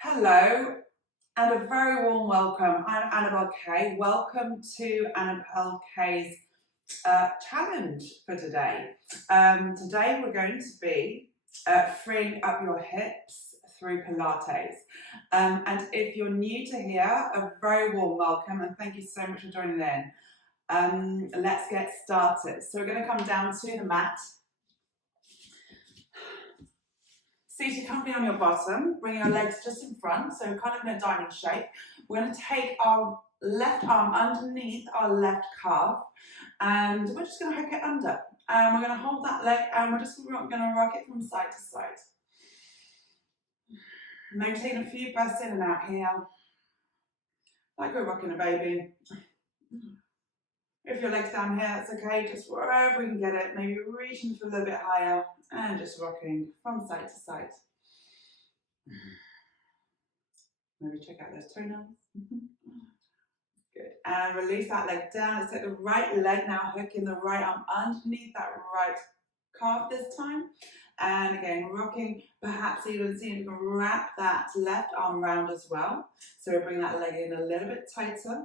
Hello and a very warm welcome. I'm Annabelle Kay. Welcome to Annabelle Kay's challenge for today. Today we're going to be freeing up your hips through Pilates. And if you're new to here, a very warm welcome and thank you so much for joining in. Let's get started. So we're going to come down to the mat. Seated comfortably on your bottom, bring your legs just in front, so kind of in a diamond shape. We're going to take our left arm underneath our left calf, and we're just going to hook it under. And we're going to hold that leg, and we're just going to rock it from side to side. Maintain a few breaths in and out here, like we're rocking a baby. If your leg's down here, that's okay, just wherever we can get it, maybe reaching for a little bit higher, and just rocking from side to side. Maybe check out those toenails. Good. And release that leg down. Let's take the right leg now, hooking the right arm underneath that right calf this time. And again, rocking, perhaps even seeing if you can wrap that left arm round as well. So we bring that leg in a little bit tighter.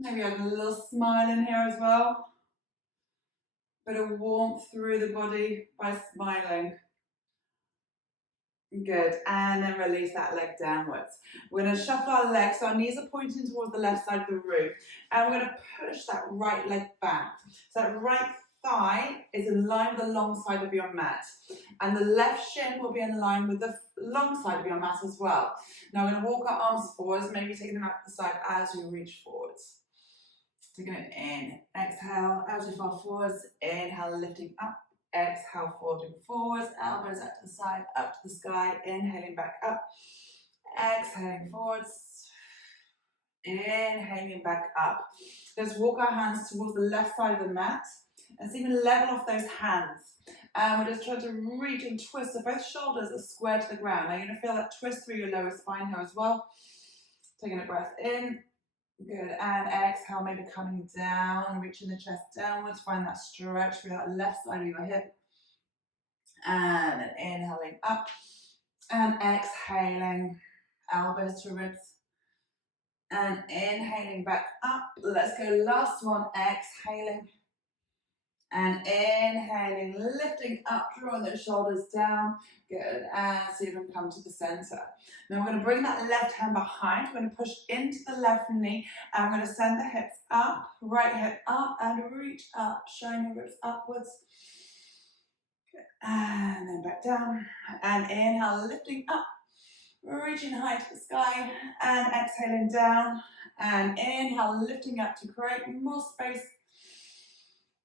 Maybe have a little smile in here as well. Bit of warmth through the body by smiling. Good, and then release that leg downwards. We're going to shuffle our legs, so our knees are pointing towards the left side of the room, and we're going to push that right leg back. So that right thigh is in line with the long side of your mat, and the left shin will be in line with the long side of your mat as well. Now we're going to walk our arms forwards, maybe taking them out to the side as we reach forwards. Taking it in, exhale as we fall forwards, inhale, lifting up, exhale, folding forwards, elbows up to the side, up to the sky, inhaling back up, exhaling forwards, inhaling back up. Let's walk our hands towards the left side of the mat and see if we can level off those hands. And we're just trying to reach and twist so both shoulders are square to the ground. Now you're going to feel that twist through your lower spine here as well. Taking a breath in. Good, and exhale, maybe coming down, reaching the chest downwards, find that stretch through that left side of your hip. And then inhaling up, and exhaling, elbows to ribs. And inhaling back up, let's go, last one, exhaling. And inhaling, lifting up, drawing those shoulders down. Good, and see if we can come to the center. Now we're going to bring that left hand behind. We're going to push into the left knee, and we're going to send the hips up, right hip up, and reach up, showing your ribs upwards. Good, and then back down, and inhale, lifting up, reaching high to the sky, and exhaling down, and inhale, lifting up to create more space.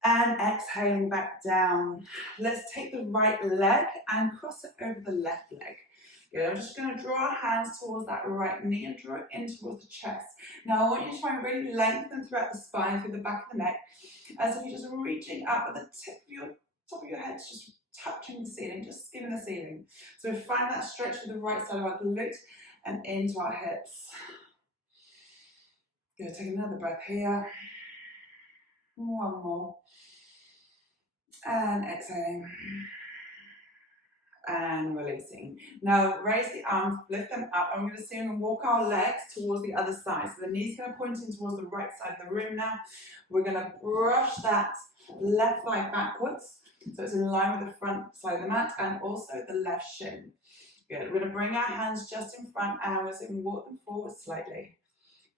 And exhaling back down. Let's take the right leg and cross it over the left leg. Good. I'm just going to draw our hands towards that right knee and draw it in towards the chest. Now I want you to try and really lengthen throughout the spine, through the back of the neck, as if you're just reaching up at the top of your head, just touching the ceiling, just skimming the ceiling. So we find that stretch to the right side of our glute and into our hips. Good. Take another breath here. One more. And exhaling. And releasing. Now raise the arms, lift them up. I'm going to see and walk our legs towards the other side. So the knees are going to point in towards the right side of the room now. We're going to brush that left thigh backwards. So it's in line with the front side of the mat and also the left shin. Good. We're going to bring our hands just in front and we're going to walk them forward slightly.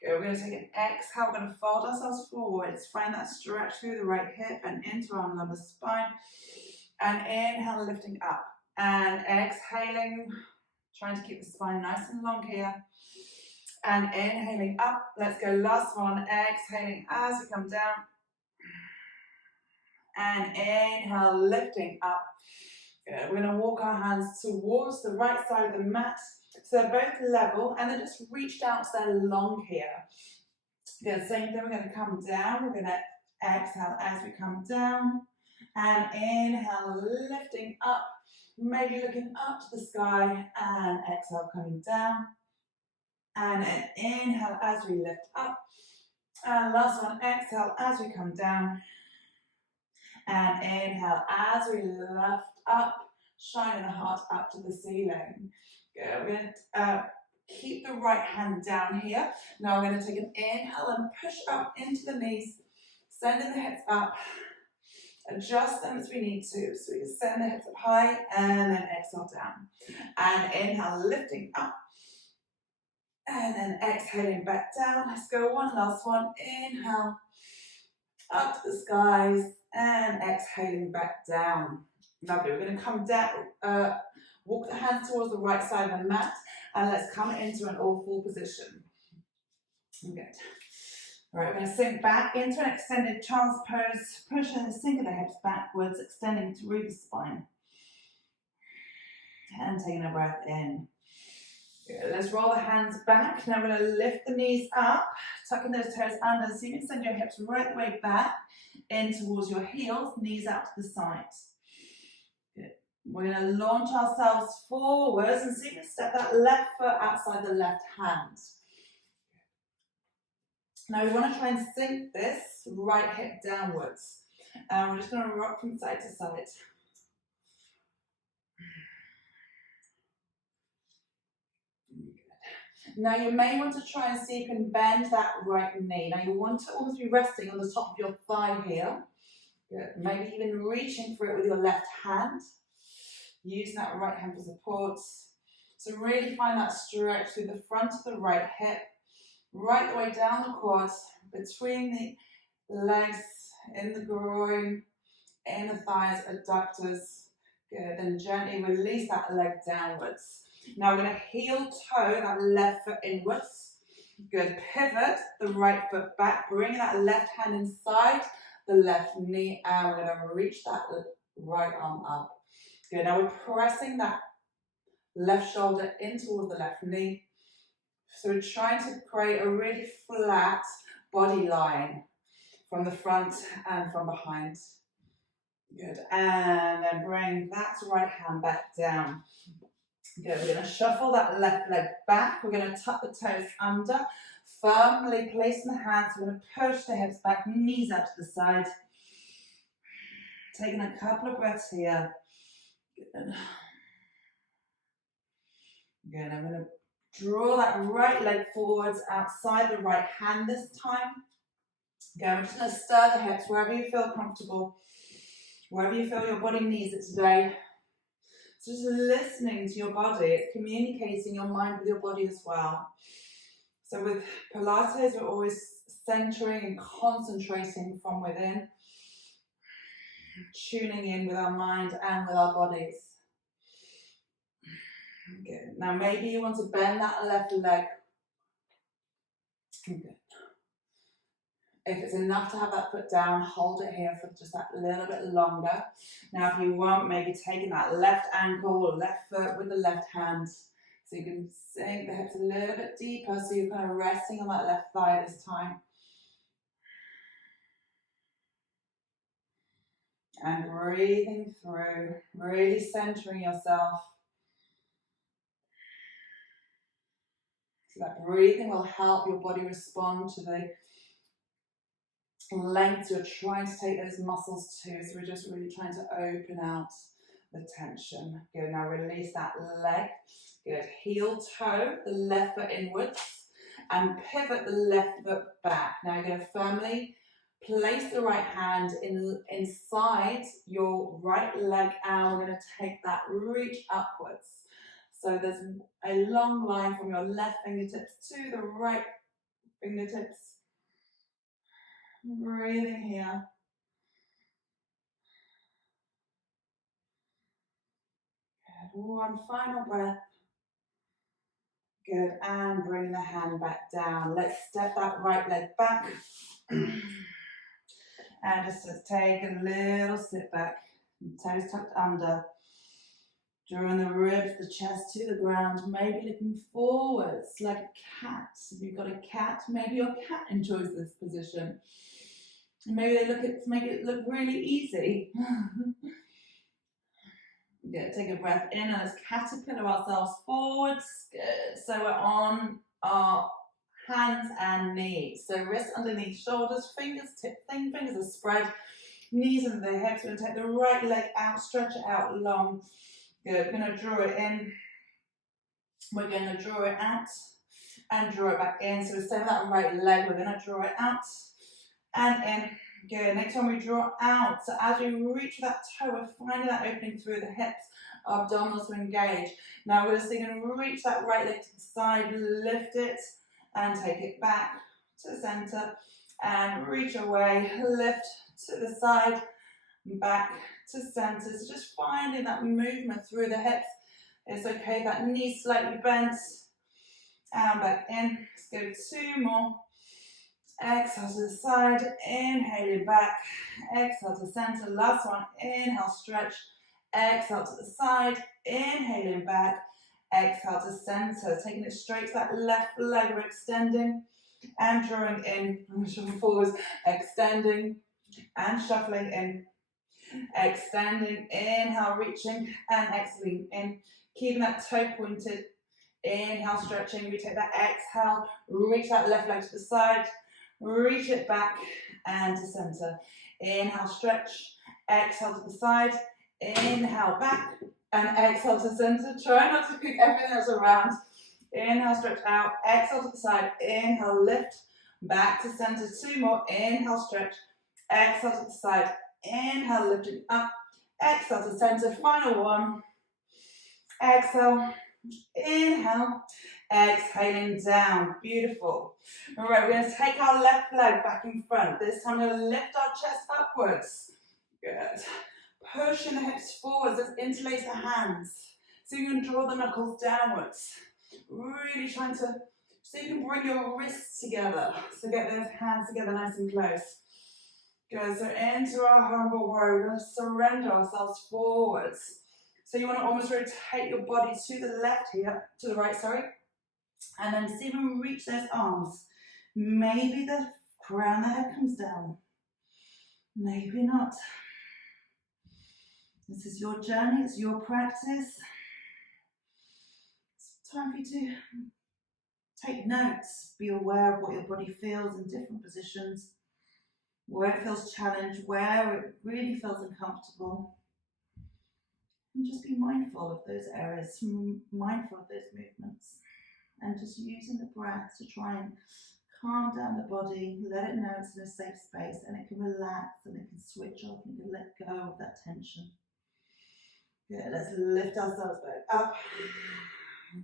Good. We're going to take an exhale. We're going to fold ourselves forwards. Find that stretch through the right hip and into our lumbar spine. And inhale, lifting up. And exhaling, trying to keep the spine nice and long here. And inhaling up. Let's go, last one. Exhaling as we come down. And inhale, lifting up. Good. We're going to walk our hands towards the right side of the mat. So they're both level and then just reached out so they're long here. Good, same thing, we're going to come down. We're going to exhale as we come down. And inhale, lifting up. Maybe looking up to the sky and exhale, coming down. And an inhale as we lift up. And last one, exhale as we come down. And inhale as we lift up, shining the heart up to the ceiling. Good. We're going to keep the right hand down here. Now we're going to take an inhale and push up into the knees, sending the hips up. Adjust them as we need to. So we can send the hips up high and then exhale down. And inhale, lifting up. And then exhaling back down. Let's go one last one. Inhale, up to the skies. And exhaling back down. Lovely. We're going to come down, walk the hands towards the right side of the mat. And let's come into an all-four position. Good. All right, we're going to sink back into an extended child's pose, pushing the sink of the hips backwards, extending through the spine. And taking a breath in. Good. Let's roll the hands back. Now we're going to lift the knees up, tucking those toes under, so you can send your hips right the way back in towards your heels, knees out to the side. Good. We're going to launch ourselves forwards, and so you can step that left foot outside the left hand. Now we want to try and sink this right hip downwards. We're just going to rock from side to side. Now you may want to try and see if you can bend that right knee. Now you want to almost be resting on the top of your thigh here. Good. Maybe even reaching for it with your left hand. Using that right hand for support. So really find that stretch through the front of the right hip. Right the way down the quads, between the legs, in the groin, in the thighs, adductors. Good. Then gently release that leg downwards. Now we're going to heel toe that left foot inwards. Good. Pivot the right foot back. Bring that left hand inside the left knee. And we're going to reach that right arm up. Good. Now we're pressing that left shoulder in towards the left knee. So we're trying to create a really flat body line from the front and from behind. Good. And then bring that right hand back down. Good. We're going to shuffle that left leg back. We're going to tuck the toes under, firmly placing the hands. We're going to push the hips back, knees out to the side. Taking a couple of breaths here. Good. Good. I'm going to draw that right leg forwards outside the right hand this time. Good. We're just going to stir the hips wherever you feel comfortable, wherever you feel your body needs it today. So just listening to your body, it's communicating your mind with your body as well. So with Pilates, we're always centering and concentrating from within, tuning in with our mind and with our bodies. Good. Now maybe you want to bend that left leg. Good. If it's enough to have that foot down, hold it here for just that little bit longer. Now if you want, maybe taking that left ankle, left foot with the left hand. So you can sink the hips a little bit deeper, so you're kind of resting on that left thigh this time. And breathing through, really centering yourself. So that breathing will help your body respond to the length you're trying to take those muscles to. So we're just really trying to open out the tension. Good. Now release that leg. Good. Heel toe the left foot inwards and pivot the left foot back. Now you're going to firmly place the right hand inside your right leg, and we're going to take that reach upwards. So there's a long line from your left fingertips to the right fingertips. Breathing here. Good. One final breath. Good. And bring the hand back down. Let's step that right leg back. And just take a little sit back. Toes tucked under. Drawing the ribs, the chest to the ground. Maybe looking forwards like a cat. If you've got a cat, maybe your cat enjoys this position. Maybe they make it look really easy. Good. Take a breath in and let's caterpillar ourselves forwards. Good. So we're on our hands and knees. So wrists underneath shoulders, fingers are spread. knees under the hips. We're going to take the right leg out, stretch it out long. Good. We're going to draw it in. We're going to draw it out and draw it back in. So we're staying with that right leg. We're going to draw it out and in. Good. Next one we draw out. So as we reach that toe, we're finding that opening through the hips. Our abdominals to engage. Now we're just going to reach that right leg to the side, lift it and take it back to the center and reach away, lift to the side, back to center. So just finding that movement through the hips. It's okay, that knee slightly bent and back in. Let's go 2 more. Exhale to the side, inhaling back, exhale to center, last one, inhale, stretch, exhale to the side, inhaling back, exhale to center, taking it straight to that left leg, we're extending and drawing in, and shuffling forwards, extending and shuffling in, extending, inhale, reaching and exhaling in, keeping that toe pointed, inhale, stretching, we take that exhale, reach that left leg to the side, reach it back and to center. Inhale, stretch, exhale to the side, inhale back and exhale to center. Try not to kick everything else around. Inhale, stretch out, exhale to the side, inhale, lift, back to center. 2 more, inhale, stretch, exhale to the side, inhale, lifting up, exhale to center. Final one, exhale, inhale, exhaling down. Beautiful. All right, we're going to take our left leg back in front. This time we're going to lift our chest upwards. Good. Pushing the hips forwards. Let's interlace the hands. So you can draw the knuckles downwards. Really trying to, so you can bring your wrists together. So get those hands together nice and close. Good. So into our humble warrior, we're going to surrender ourselves forwards. So you want to almost rotate your body to the left here, to the right, sorry. And then see when we reach those arms. Maybe the crown of the head comes down. Maybe not. This is your journey, it's your practice. It's time for you to take notes. Be aware of what your body feels in different positions. Where it feels challenged, where it really feels uncomfortable. And just be mindful of those areas, mindful of those movements. And just using the breath to try and calm down the body, let it know it's in a safe space and it can relax and it can switch off and it can let go of that tension. Good, let's lift ourselves back up.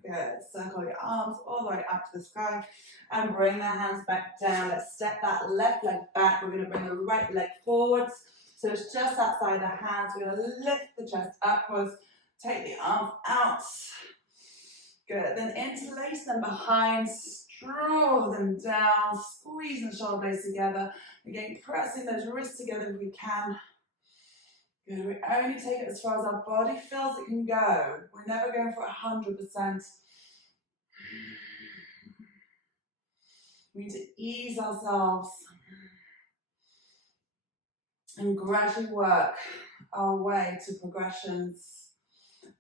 Good, circle your arms all the way up to the sky and bring the hands back down. Let's step that left leg back. We're going to bring the right leg forwards. So it's just outside the hands. We're going to lift the chest upwards, take the arms out. Good, then interlace them behind, draw them down, squeeze the shoulder blades together. Again, pressing those wrists together if we can. Good, we only take it as far as our body feels it can go. We're never going for 100%. We need to ease ourselves and gradually work our way to progressions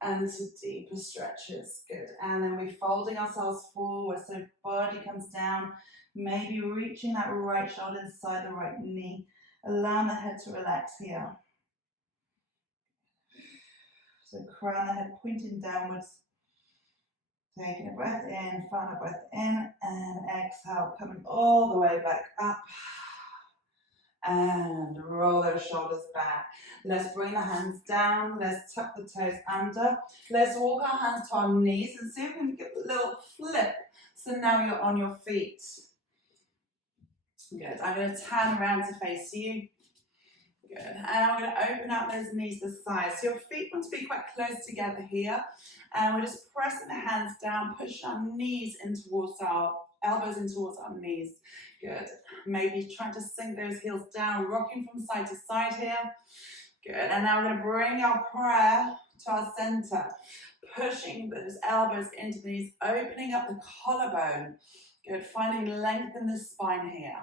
and to deeper stretches. Good. And then we're folding ourselves forward so body comes down, maybe reaching that right shoulder inside the right knee, allowing the head to relax here. So crown the head pointing downwards, taking a breath in, final breath in, and exhale, coming all the way back up. And roll those shoulders back. Let's bring the hands down. Let's tuck the toes under. Let's walk our hands to our knees and see if we can get a little flip. So now you're on your feet. Good. I'm going to turn around to face you. Good. And I'm going to open out those knees to the side. So your feet want to be quite close together here. And we're just pressing the hands down, push our knees in towards our elbows in towards our knees. Good. Maybe trying to sink those heels down, rocking from side to side here. Good. And now we're going to bring our prayer to our center, pushing those elbows into the knees, opening up the collarbone. Good. Finding length in the spine here.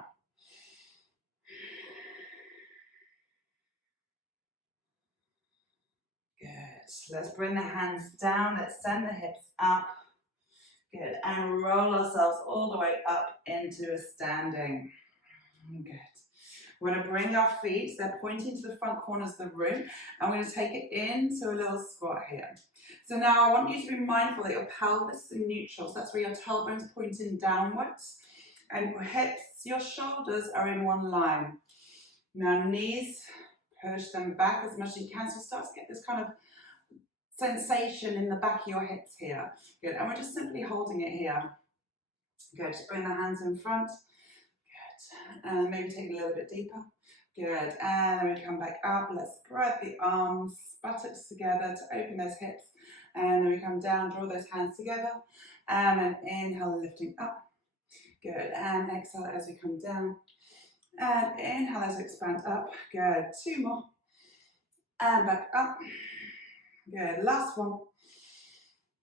Good. Let's bring the hands down. Let's send the hips up. Good. And roll ourselves all the way up into a standing. Good. We're going to bring our feet, they're pointing to the front corners of the room, and we're going to take it into a little squat here. So now I want you to be mindful that your pelvis is in neutral, so that's where your tailbone's pointing downwards, and your hips, your shoulders are in one line. Now knees, push them back as much as you can, so start to get this kind of sensation in the back of your hips here. Good, and we're just simply holding it here. Good, just bring the hands in front. Good, and maybe take it a little bit deeper. Good, and then we come back up. Let's spread the arms, buttocks together to open those hips. And then we come down, draw those hands together. And then inhale, lifting up. Good, and exhale as we come down. And inhale as we expand up. Good, 2 more. And back up. Good, last one.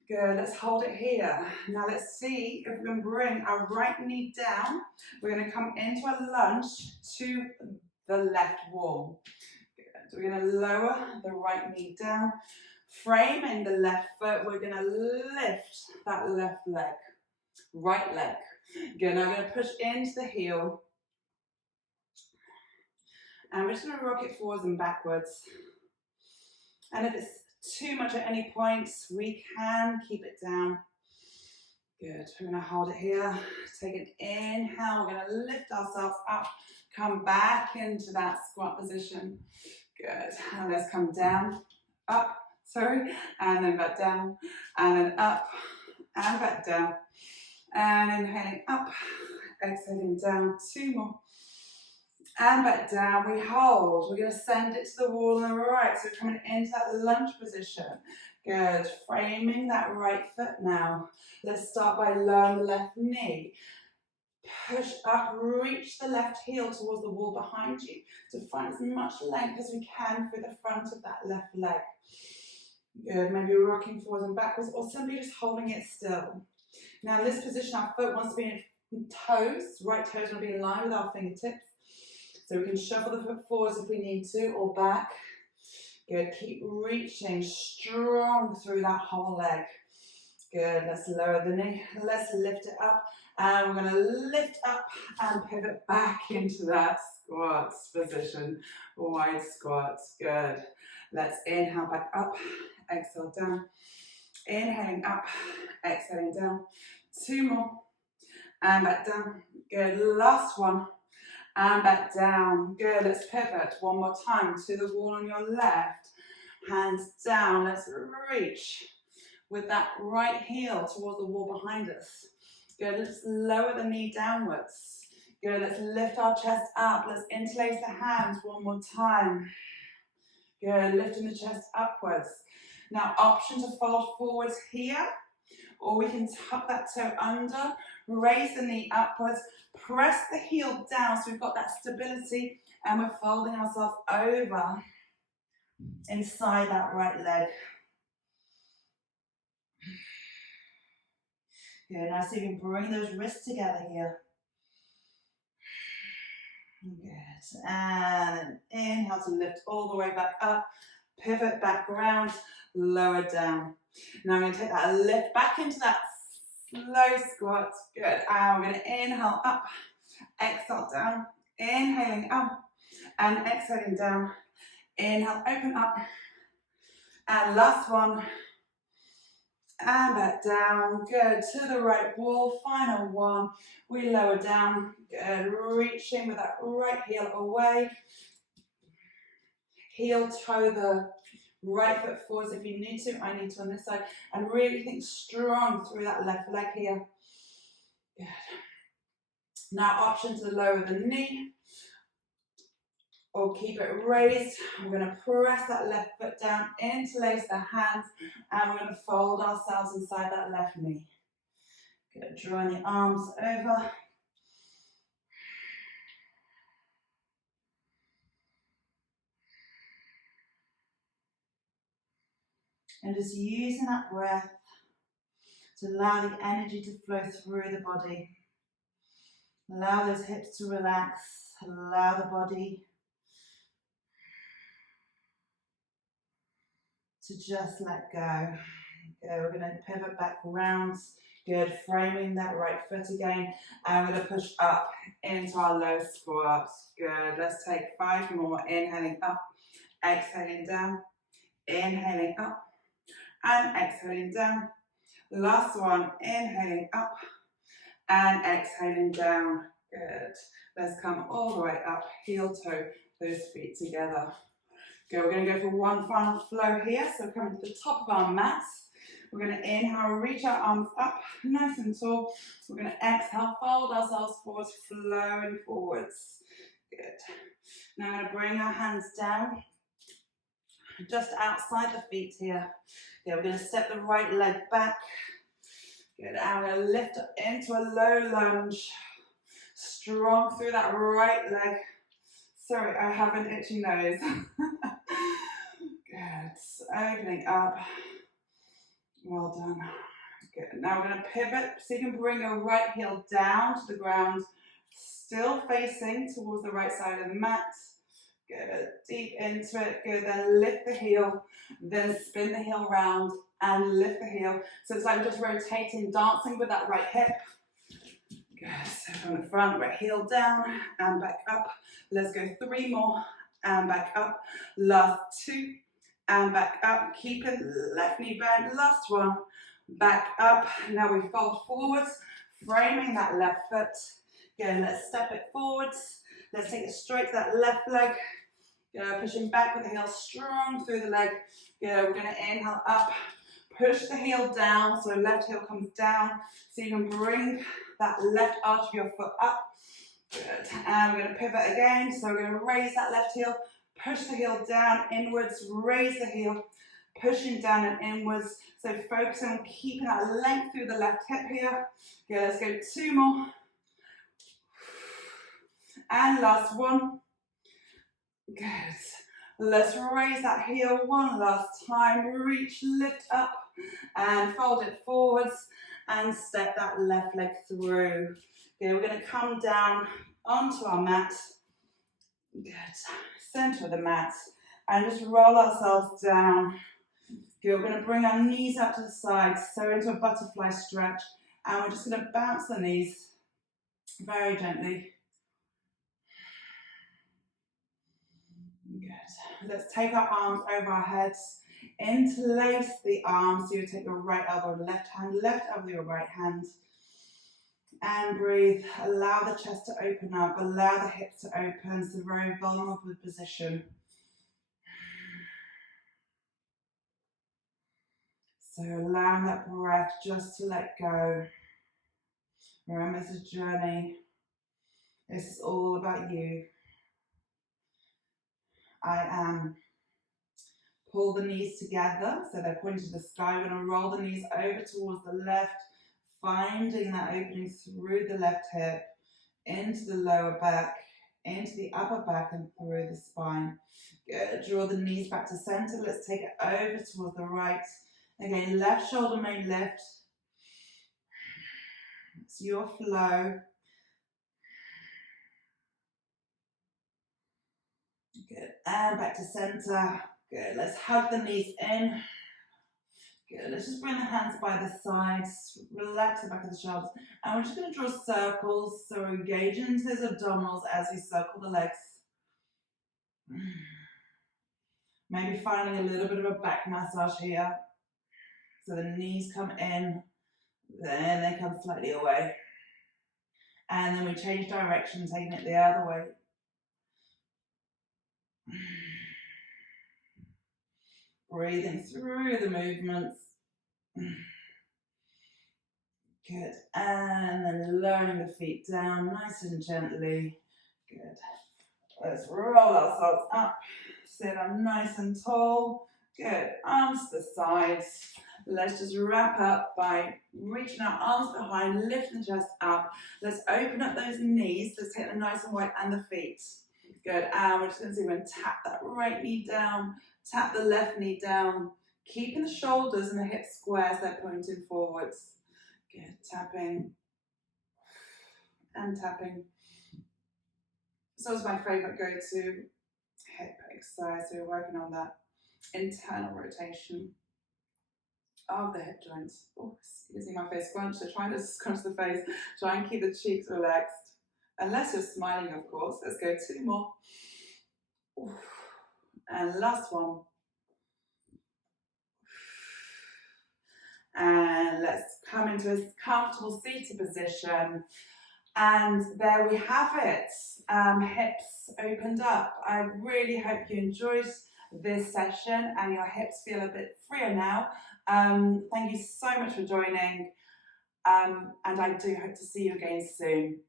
Good, let's hold it here. Now let's see if we can bring our right knee down. We're going to come into a lunge to the left wall. Good. So we're going to lower the right knee down. Framing the left foot, we're going to lift that left leg, right leg. Good, now I'm going to push into the heel. And we're just going to rock it forwards and backwards. And if it's too much at any point, we can keep it down. Good, we're going to hold it here. Take an inhale, we're going to lift ourselves up, come back into that squat position. Good, and let's come down, up, and then back down, and then up, and back down. And inhaling up, exhaling down, 2 more. And back down, we hold. We're going to send it to the wall on the right. So we're coming into that lunge position. Good. Framing that right foot now. Let's start by lowering the left knee. Push up, reach the left heel towards the wall behind you to find as much length as we can through the front of that left leg. Good. Maybe rocking forwards and backwards or simply just holding it still. Now in this position, our foot wants to be in toes. Right toes want to be in line with our fingertips. So we can shuffle the foot forwards if we need to, or back. Good, keep reaching strong through that whole leg. Good, let's lower the knee, let's lift it up. And we're going to lift up and pivot back into that squats position. Wide squats, good. Let's inhale back up, exhale down. Inhaling up, exhaling down. 2 more, and back down. Good, last one. And back down. Good, let's pivot one more time to the wall on your left. Hands down, let's reach with that right heel towards the wall behind us. Good, let's lower the knee downwards. Good, let's lift our chest up. Let's interlace the hands one more time. Good, lifting the chest upwards. Now, option to fold forwards here, or we can tuck that toe under, raise the knee upwards, press the heel down so we've got that stability, and we're folding ourselves over inside that right leg. Good, now see if you can bring those wrists together here. Good, and inhale to lift all the way back up, pivot back around, lower down. Now I'm going to take that lift back into that slow squat. Good, and we're going to inhale up, exhale down, inhaling up, and exhaling down. Inhale, open up, and last one, and back down. Good, to the right wall, final one. We lower down, good, reaching with that right heel away. Heel toe the right foot forwards if you need to. I need to on this side. And really think strong through that left leg here. Good. Now option to lower the knee or keep it raised. We're going to press that left foot down, interlace the hands, and we're going to fold ourselves inside that left knee. Good, drawing the arms over. And just using that breath to allow the energy to flow through the body. Allow those hips to relax. Allow the body to just let go. We're going to pivot back around. Good, framing that right foot again. And we're going to push up into our low squats. Good, let's take 5 more. Inhaling up, exhaling down, inhaling up, and exhaling down. Last one, inhaling up, and exhaling down. Good. Let's come all the way up, heel toe, those feet together. Good, we're going to go for one final flow here. So coming to the top of our mats. We're going to inhale, reach our arms up, nice and tall. We're going to exhale, fold ourselves forwards, flowing forwards. Good. Now I'm going to bring our hands down, just outside the feet here. Yeah, we're going to step the right leg back. Good, and we're going to lift up into a low lunge. Strong through that right leg. Sorry, I have an itchy nose. Good, opening up. Well done. Good. Now we're going to pivot so you can bring your right heel down to the ground, still facing towards the right side of the mat. Good. Deep into it. Good. Then lift the heel, then spin the heel round and lift the heel. So it's like just rotating, dancing with that right hip. Good. So from the front, right heel down and back up. Let's go 3 more and back up. Last 2. And back up, keep it, left knee bent, last one, back up. Now we fold forwards, framing that left foot. Good, let's step it forwards. Let's take it straight to that left leg. Good, pushing back with the heel strong through the leg. Good, we're gonna inhale up, push the heel down, so left heel comes down, so you can bring that left arch of your foot up. Good, and we're gonna pivot again, so we're gonna raise that left heel, push the heel down, inwards, raise the heel, pushing down and inwards. So focusing on keeping that length through the left hip here. Okay, let's go 2 more. And last one. Good. Let's raise that heel one last time. Reach, lift up, and fold it forwards, and step that left leg through. Okay, we're going to come down onto our mat. Good. Center of the mat, and just roll ourselves down. Good. We're going to bring our knees out to the sides, so into a butterfly stretch, and we're just going to bounce the knees very gently. Good. Let's take our arms over our heads, interlace the arms, so you take your right elbow with the left hand, left elbow with your right hand. And breathe. Allow the chest to open up. Allow the hips to open. It's a very vulnerable position. So allowing that breath just to let go. Remember, it's a journey. This is all about you. I am. Pull the knees together so they're pointing to the sky. We're going to roll the knees over towards the left. Finding that opening through the left hip, into the lower back, into the upper back and through the spine. Good. Draw the knees back to center. Let's take it over towards the right. Again, left shoulder may lift. It's your flow. Good. And back to center. Good. Let's hug the knees in. Good. Let's just bring the hands by the sides. Relax the back of the shoulders. And we're just going to draw circles. So we're engaging into those abdominals as we circle the legs. Maybe finding a little bit of a back massage here. So the knees come in. Then they come slightly away. And then we change direction, taking it the other way. Breathing through the movements. Good. And then lowering the feet down nice and gently. Good. Let's roll ourselves up. Sit up nice and tall. Good. Arms to the sides. Let's just wrap up by reaching our arms behind, lifting the chest up. Let's open up those knees. Let's take the nice and wide and the feet. Good. And we're just going to see we're going to tap that right knee down. Tap the left knee down. Keeping the shoulders and the hips square as they're pointing forwards. Good. Tapping and tapping. So it's my favourite go-to hip exercise. So we're working on that internal rotation. of the hip joints. Oh, you can see my face scrunch, so try to scrunch the face. Try and keep the cheeks relaxed. Unless you're smiling, of course. Let's go 2 more. Oof. And last one. And let's come into a comfortable seated position. And there we have it. Hips opened up. I really hope you enjoyed this session and your hips feel a bit freer now. Thank you so much for joining. And I do hope to see you again soon.